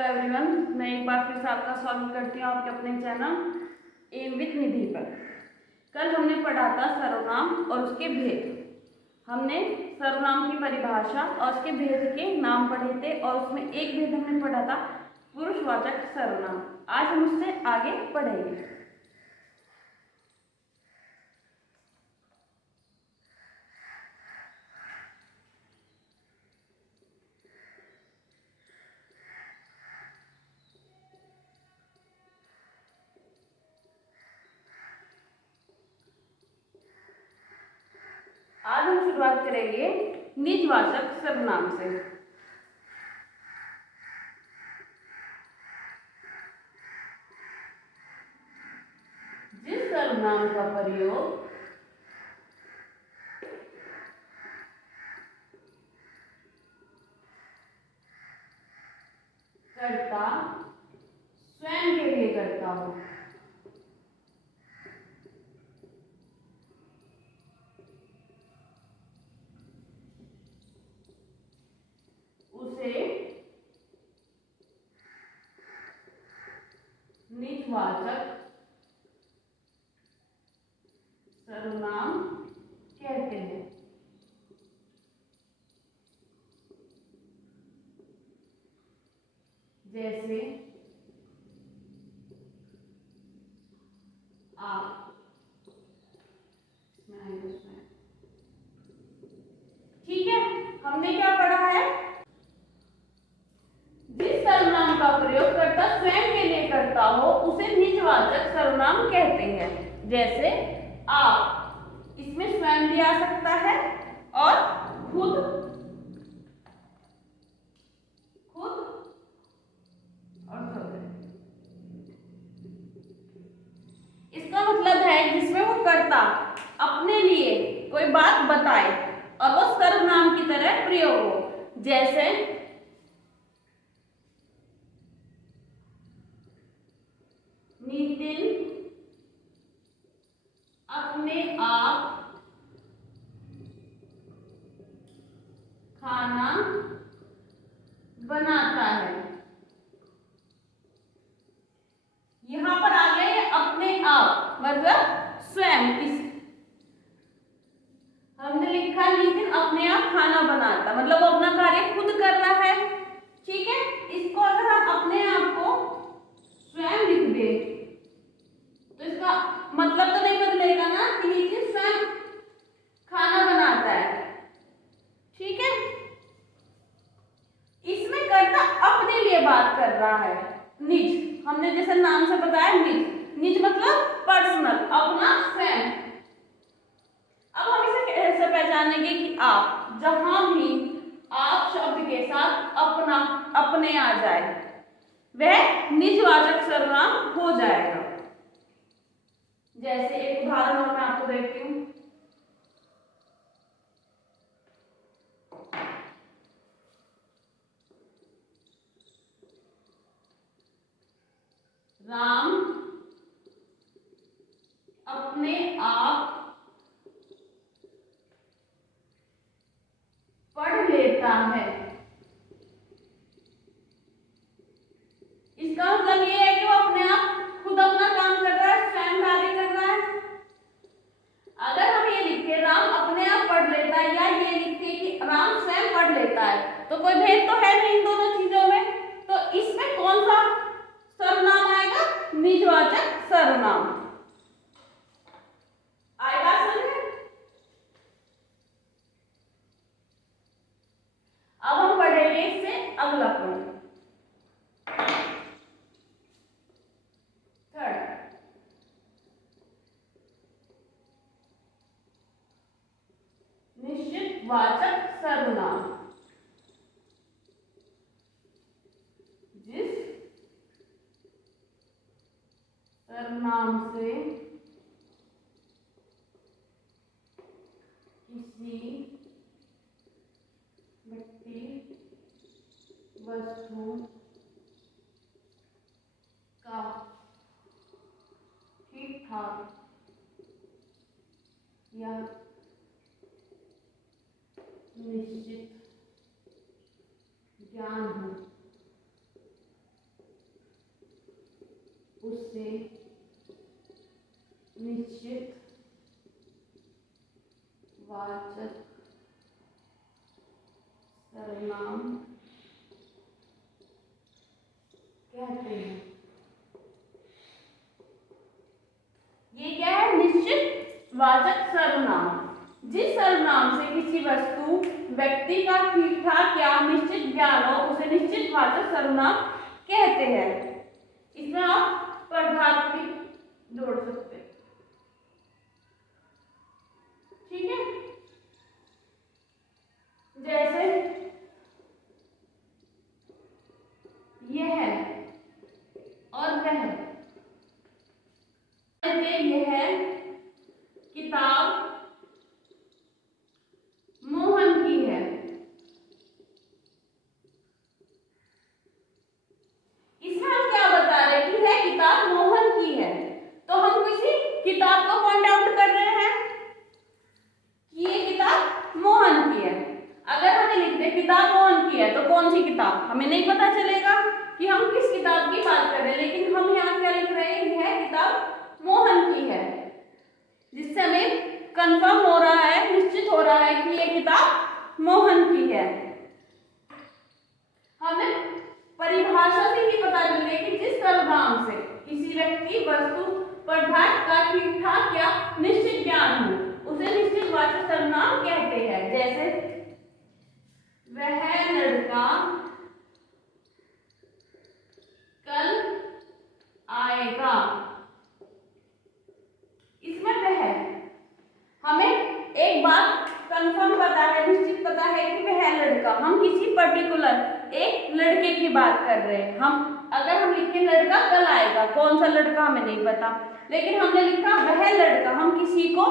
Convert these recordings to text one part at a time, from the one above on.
Hello everyone, मैं एक बार फिर से आपका स्वागत करती हूँ आपके अपने चैनल एम विथ निधि पर। कल हमने पढ़ा था सर्वनाम और उसके भेद। हमने सर्वनाम की परिभाषा और उसके भेद के नाम पढ़े थे और उसमें एक भेद हमने पढ़ा था पुरुषवाचक सर्वनाम। आज हम उससे आगे पढ़ेंगे। आज हम शुरुआत करेंगे निजवाचक सर्वनाम से। जिस सर्वनाम का प्रयोग कर्ता स्वयं के लिए करता हो, उसे निजवाचक सर्वनाम कहते हैं। जैसे आप, ठीक है। हमने क्या पढ़ा है? जिस सर्वनाम का प्रयोग कर्ता स्वयं के लिए करता हो उसे निजवाचक सर्वनाम कहते हैं। जैसे आप, इसमें स्वयं भी आ सकता है और खुद और सब। इसका मतलब है जिसमें वो कर्ता अपने लिए कोई बात बताए और वो सर्वनाम की तरह प्रयोग हो। जैसे नितिन अपने आप खाना बनाता है। यहां पर आ गया ये अपने आप, मतलब स्वयं। हमने लिखा नितिन अपने आप खाना बनाता, मतलब वो अपना कार्य खुद कर रहा है। ठीक है, इसको अगर हम अपने आप को स्वयं लिख दें तो इसका मतलब तो नहीं बदलेगा ना कि नितिन स्वयं खाना बनाता है। ठीक है, इसमें कर्ता अपने लिए बात कर रहा है। निज, हमने जैसे नाम से बताया निज, निज मतलब पर्सनल, अपना स्वयं। अब हम इसे कैसे पहचानेंगे कि आप, जहां भी आप शब्द के साथ अपना, अपने आ जाए वह निजवाचक सर्वनाम हो जाएगा। जैसे एक उदाहरण और मैं आपको देती हूं। राम अपने आप पढ़ लेता है। इसका मतलब ये है कि वो अपने आप खुद अपना काम कर रहा है, स्वयं कार्य कर रहा है। अगर हम ये लिखे राम अपने आप पढ़ लेता है या ये लिखे कि राम स्वयं पढ़ लेता है तो कोई भेद तो है नहीं इन दोनों चीजों में। तो इसमें कौन सा सर्वनाम आएगा? निजवाचक सर्वनाम आएगा। अब हम पढ़ेंगे इससे अगला पॉइंट, थर्ड। निश्चित वाचक सर्वनाम। जिस सर्वनाम से किसी व्यक्ति, वस्तु का ठीक ठाक या निश्चित ज्ञान हो, उसे निश्चित वाचक सर्वनाम कहते हैं। ये क्या है? निश्चित वाचक सर्वनाम। जिस सर्वनाम से किसी वस्तु, व्यक्ति का ठीक ठाक या निश्चित ज्ञान हो उसे निश्चित वाचक सर्वनाम कहते हैं। इसमें आप पदार्थ भी जोड़ सकते हैं। ठीक है, जैसे यह और वह। यह किताब मोहन की है। इसमें हम क्या बता रहे हैं कि यह किताब मोहन की है, तो हम किसी किताब को पॉइंट आउट कर रहे हैं कि ये किताब मोहन की है। अगर हमें लिख दे किताब मोहन की है तो कौन सी किताब, हमें नहीं पता चलेगा कि हम किस किताब की बात कर रहे हैं। लेकिन हम यहाँ क्या लिख रहे हैं? यह किताब मोहन की है, जिससे हमें कंफर्म हो रहा है, निश्चित हो रहा है कि यह किताब मोहन की है। हमें परिभाषा से ही पता चल गया कि जिस सर्वनाम से किसी व्यक्ति, वस्तु, पदार्थ का ठीक ठाक या निश्चित ज्ञान हो उसे निश्चित वाचक सर्वनाम कहते हैं। जैसे वह लड़का कल आएगा। इसमें वह, हमें एक बात कंफर्म पता है, निश्चित पता है कि वह लड़का, हम किसी पर्टिकुलर एक लड़के की बात कर रहे हैं। अगर हम लिखें लड़का कल आएगा, कौन सा लड़का हमें नहीं पता, लेकिन हमने लिखा वह लड़का, हम किसी को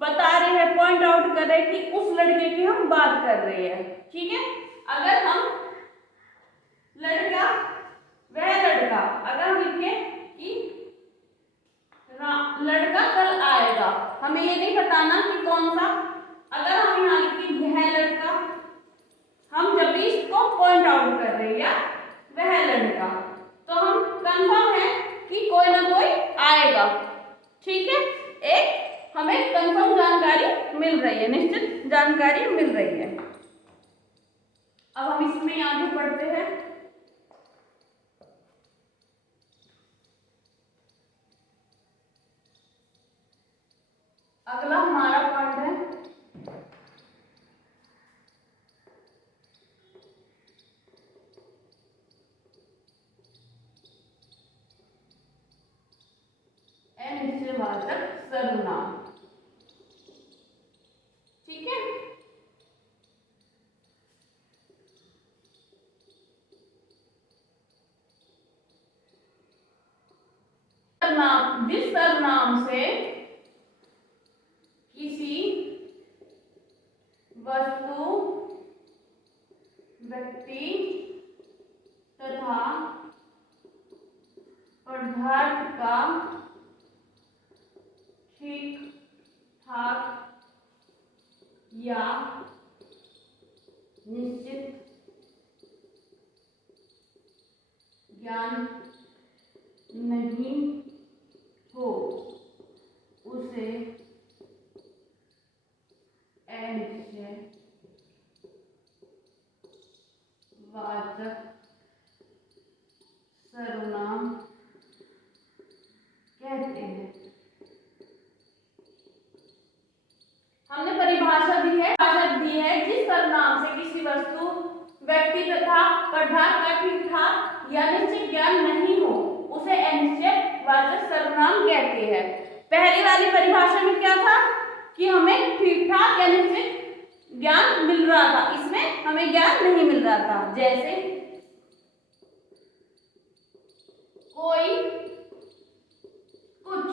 बता रहे हैं, पॉइंट आउट कर रहे हैं कि उस लड़के की हम बात कर रहे हैं। ठीक है, अगर हम लड़का, वह लड़का, अगर हम लिखें कि लड़का कल आएगा, हमें ये नहीं बताना कि कौन सा। अगर हम यहाँ लिखें यह लड़का, हम जब भी इसको पॉइंट आउट कर रहे हैं या वह लड़का, तो हम कंफर्म है कि कोई ना कोई आएगा। ठीक है, एक हमें कंफर्म जानकारी मिल रही है, निश्चित जानकारी मिल रही है। अब हम इसमें आगे बढ़ते हैं। अगला हमारा पार्ट है अनिश्चयवाचक सर्वनाम। ठीक है, जिस सर्वनाम से किसी वस्तु, व्यक्ति तथा पदार्थ का ठीक ठाक या निश्चित ज्ञान नहीं हो उसे अनिश्चय वाचक सर्वनाम कहते हैं। हमने परिभाषा दी है, जिस सर्वनाम से किसी वस्तु, व्यक्ति तथा पदार्थ का ठीक ठाक या निश्चित ज्ञान नहीं हो उसे अनिश्चय वाचक सर्वनाम कहते हैं। पहली वाली परिभाषा में क्या था कि हमें ठीक ठाक या निश्चित ज्ञान मिल रहा था, इसमें हमें ज्ञान नहीं मिल रहा था। जैसे कोई, कुछ।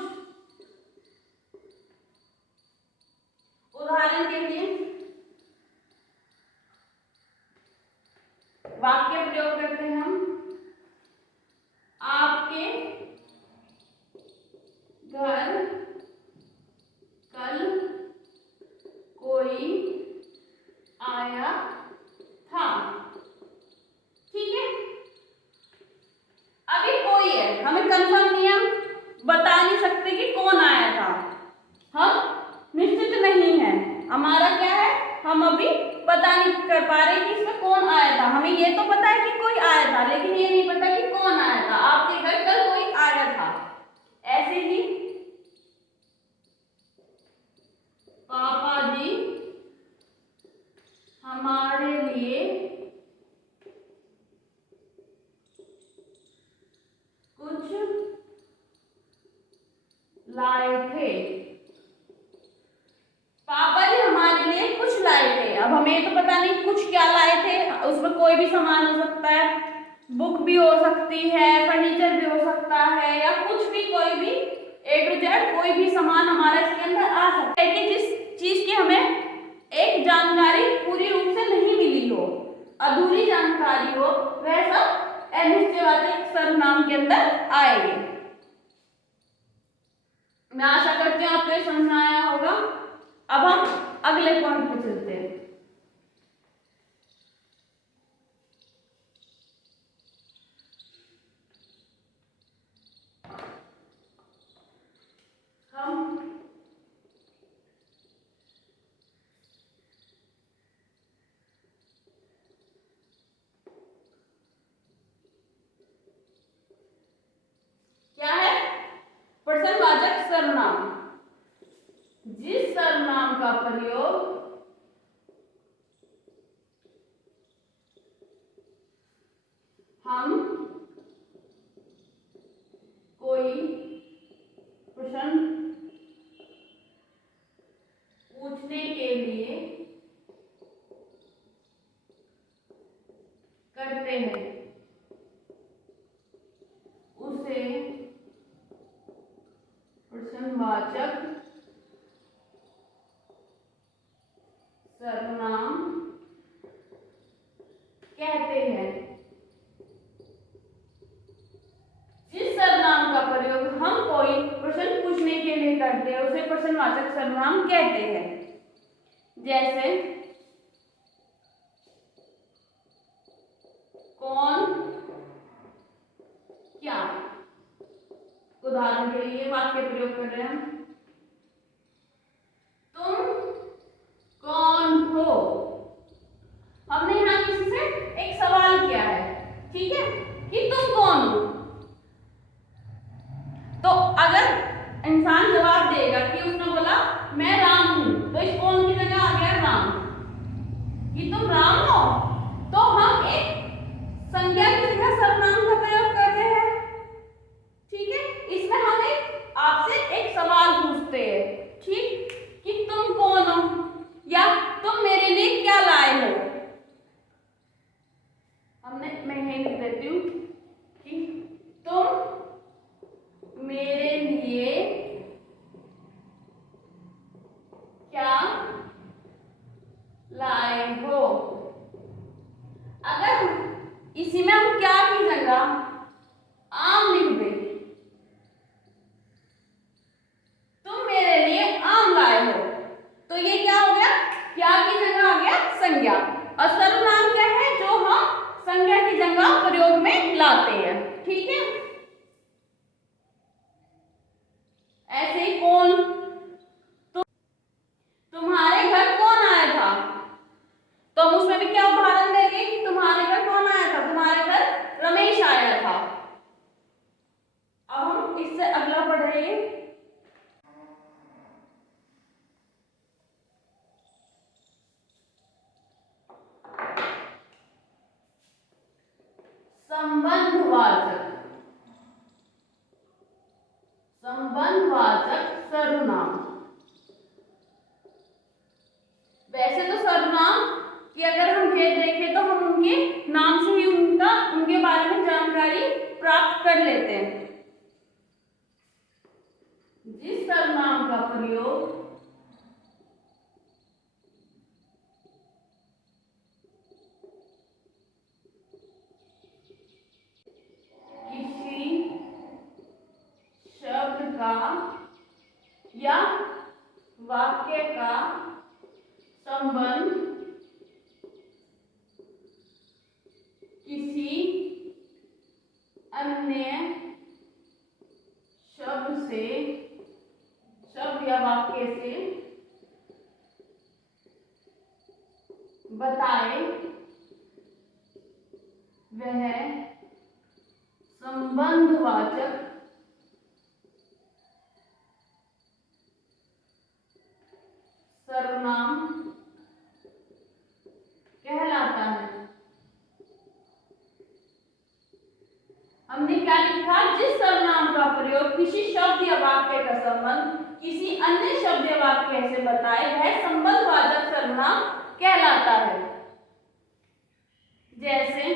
उदाहरण के लिए वाक्य प्रयोग करते हैं हम। आपके घर कल कोई आया था। ठीक है, अभी कोई है, हमें कंफर्म नहीं है, हम अभी पता नहीं कर पा रहे कि इसमें कौन आया था। हमें ये तो पता है कि कोई आया था, लेकिन ये नहीं पता कि कौन आया था। आपके घर कल कोई आया था। ऐसे ही पापा जी हमारे लिए कुछ लाए थे। पापा जी हमारे लिए कुछ लाए थे। अब हमें तो पता नहीं कुछ क्या लाए थे, उसमें कोई भी सामान हो सकता है, बुक भी हो सकती है, फर्नीचर भी हो सकता है, या कुछ भी, कोई भी ए टू जेड कोई भी सामान हमारे इसके अंदर आ सकता है कि जिस चीज की हमें एक जानकारी पूरी रूप से नहीं मिली हो, अधूरी जानकारी हो, वह सब अनिश्चयवाचक सर्वनाम के अंदर आएगी। मैं आशा करती हूँ आपको ये समझ में आया होगा। अब हम अगले पॉइंट पे चलते हैं। हम क्या है? प्रश्नवाचक सर्वनाम। जिस सर्वनाम का प्रयोग हम कोई प्रश्न पूछने के लिए करते हैं उसे प्रश्नवाचक सर्वनाम कहते हैं। जिस सर्वनाम का प्रयोग हम कोई प्रश्न पूछने के लिए करते हैं उसे प्रश्नवाचक सर्वनाम कहते हैं। जैसे कौन, क्या। उदाहरण के लिए वाक्य प्रयोग कर रहे हैं हम। तुम कौन हो? हमने यहां किसी से एक सवाल किया है, ठीक है, कि तुम कौन हो। तो अगर इंसान जवाब देगा कि उसने बोला मैं राम हूं, तो इस कौन की जगह आ गया राम, कि तुम राम हो, तो हम एक संज्ञा की जगह सर्वनाम का प्रयोग कर रहे हैं। ठीक है, इसमें हम एक आपसे एक सवाल पूछते हैं, ठीक, कि तुम कौन हो, या तुम मेरे लिए क्या लाए हो। मैं यही लिख देती हूँ कि तुम मेरे लिए क्या लाए हो। अगर इसी में हम क्या की जगह आम लिख दें, तुम मेरे लिए आम लाए हो, तो ये क्या हो गया? क्या की जगह आ गया संज्ञा। और सर्वनाम क्या है? जो हम संज्ञा की जगह प्रयोग में लाते हैं। ठीक है, ऐसे ही कौन, तुम्हारे घर कौन आया था, तो हम उसमें भी क्या उदाहरण देंगे कि तुम्हारे घर कौन आया था? तुम्हारे घर रमेश आया था। अब हम इससे अगला पढ़ रहे हैं। संबंधवाचक, संबंधवाचक सर्वनाम। वैसे तो सर्वनाम कि अगर हम भेद देखें तो हम उनके नाम से ही उनके बारे में जानकारी प्राप्त कर लेते हैं, बताए वह संबंधवाचक सर्वनाम कहलाता है। हमने क्या लिखा? जिस सर्वनाम का प्रयोग किसी शब्द या वाक्य का संबंध किसी अन्य शब्द या वाक्य से बताए वह संबंधवाचक सर्वनाम कहलाता है। जैसे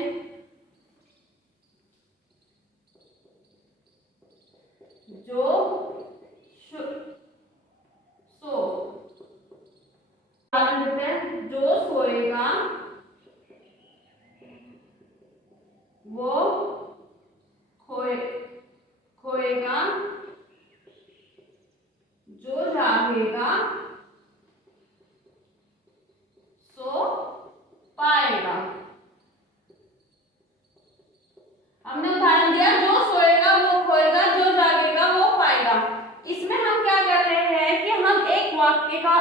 जो, सो। उदाहरण देते हैं, जो सोएगा वो खोएगा, जो जागेगा सो पाएगा। हमने उदाहरण दिया, जो सोएगा वो खोएगा, जो जागेगा वो पाएगा। इसमें हम क्या कर रहे हैं कि हम एक वाक्य का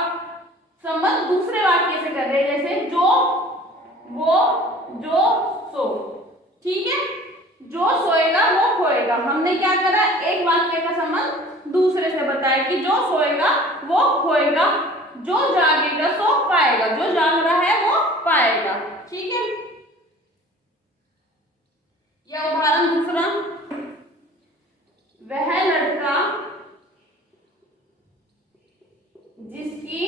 संबंध दूसरे वाक्य से कर रहे हैं, जैसे जो, वो, जो, सो। ठीक है, जो सोएगा वो खोएगा। हमने क्या करा? एक वाक्य का संबंध दूसरे से बताया कि जो सोएगा वो खोएगा, जो जागेगा सो पाएगा, जो जाग रहा है वो पाएगा। ठीक है, यह उदाहरण दूसरा, वह लड़का जिसकी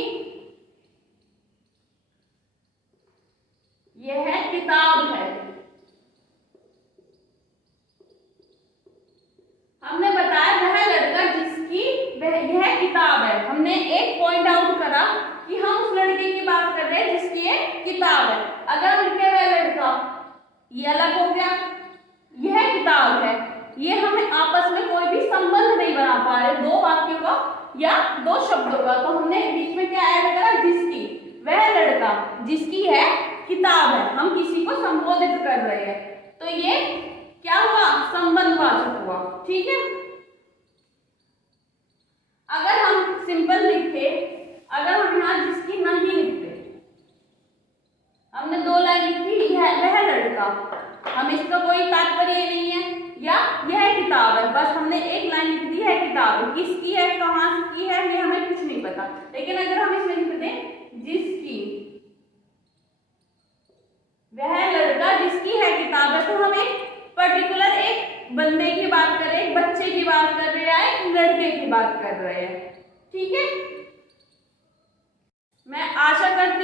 यह किताब है। हमने बताया वह लड़का जिसकी यह किताब है। हमने एक पॉइंट आउट करा कि हम उस लड़के की बात कर रहे हैं जिसकी ये किताब है। अगर हम लिखे वह लड़का, ये अलग हो गया, यह किताब है, ये हमें आपस में कोई भी संबंध नहीं बना पा रहे दो वाक्यों का या दो शब्दों का। तो हमने बीच में क्या ऐड करा? जिसकी, वह लड़का जिसकी है किताब है। हम किसी को संबोधित कर रहे हैं, तो ये क्या हुआ? संबंधवाचक हुआ। ठीक है, अगर हम सिंपल लिखे, अगर हम यहाँ जिसकी नहीं लिखते, हमने दो लाइन लिखी, वह लड़का, हम इसका कोई तात्पर्य नहीं है, या यह किताब है, बस हमने एक लाइन लिख दी है किताब है। किसकी है, कहाँ की है, ये हमें कुछ नहीं पता। लेकिन अगर हम इसमें लिख दें जिसकी, वह लड़का जिसकी है किताब है, तो हम एक पर्टिकुलर एक बंदे की बात कर रहे हैं, एक बच्चे की बात कर रहे हैं, एक लड़के की बात कर रहे हैं। ठीक है, मैं आशा करती